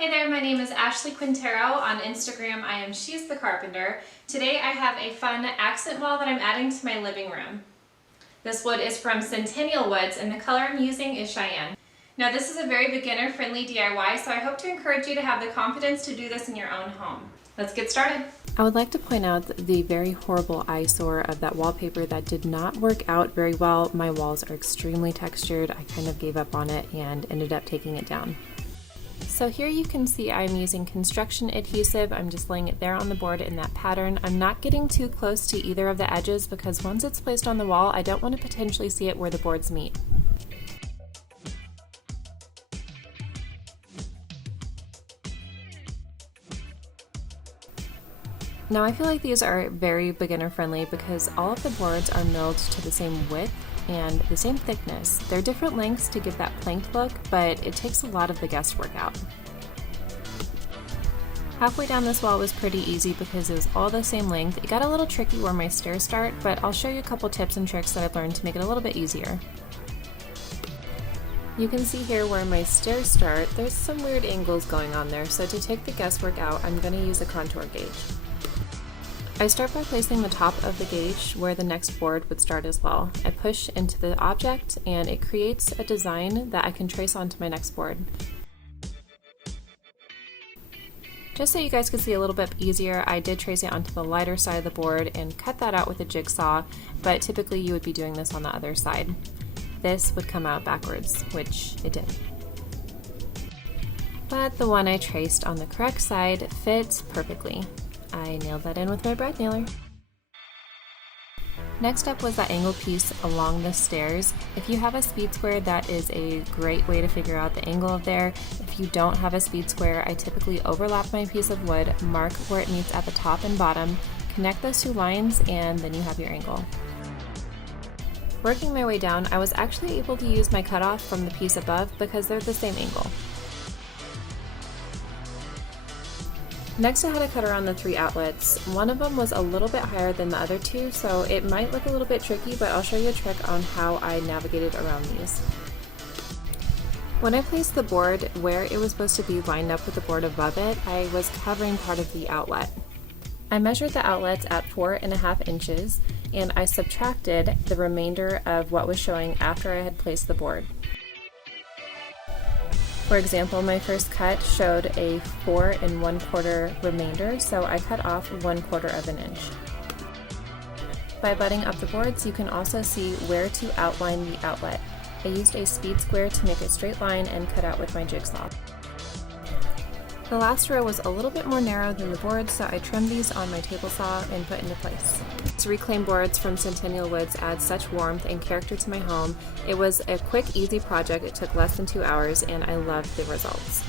Hey there, my name is Ashley Quintero. On Instagram, I am She's the Carpenter. Today I have a fun accent wall that I'm adding to my living room. This wood is from Centennial Woods and the color I'm using is Cheyenne. Now this is a very beginner-friendly DIY, so I hope to encourage you to have the confidence to do this in your own home. Let's get started. I would like to point out the very horrible eyesore of that wallpaper that did not work out very well. My walls are extremely textured. I kind of gave up on it and ended up taking it down. So here you can see I'm using construction adhesive. I'm just laying it there on the board in that pattern. I'm not getting too close to either of the edges because once it's placed on the wall, I don't want to potentially see it where the boards meet. Now I feel like these are very beginner friendly because all of the boards are milled to the same width and the same thickness. They're different lengths to give that planked look, but it takes a lot of the guesswork out. Halfway down this wall was pretty easy because it was all the same length. It got a little tricky where my stairs start, but I'll show you a couple tips and tricks that I've learned to make it a little bit easier. You can see here where my stairs start, there's some weird angles going on there, so to take the guesswork out, I'm going to use a contour gauge. I start by placing the top of the gauge where the next board would start as well. I push into the object and it creates a design that I can trace onto my next board. Just so you guys could see a little bit easier, I did trace it onto the lighter side of the board and cut that out with a jigsaw, but typically you would be doing this on the other side. This would come out backwards, which it did. But the one I traced on the correct side fits perfectly. I nailed that in with my bride nailer. Next up was that angle piece along the stairs. If you have a speed square, that is a great way to figure out the angle of there. If you don't have a speed square, I typically overlap my piece of wood, mark where it meets at the top and bottom, connect those two lines, and then you have your angle. Working my way down, I was actually able to use my cutoff from the piece above because they're the same angle. Next, I had to cut around the 3 outlets. One of them was a little bit higher than the other 2, so it might look a little bit tricky, but I'll show you a trick on how I navigated around these. When I placed the board where it was supposed to be lined up with the board above it, I was covering part of the outlet. I measured the outlets at 4.5 inches, and I subtracted the remainder of what was showing after I had placed the board. For example, my first cut showed a 4 1/4 remainder, so I cut off 1/4 of an inch. By butting up the boards, you can also see where to outline the outlet. I used a speed square to make a straight line and cut out with my jigsaw. The last row was a little bit more narrow than the boards, so I trimmed these on my table saw and put into place. These reclaimed boards from Centennial Woods add such warmth and character to my home. It was a quick, easy project. It took less than 2 hours and I loved the results.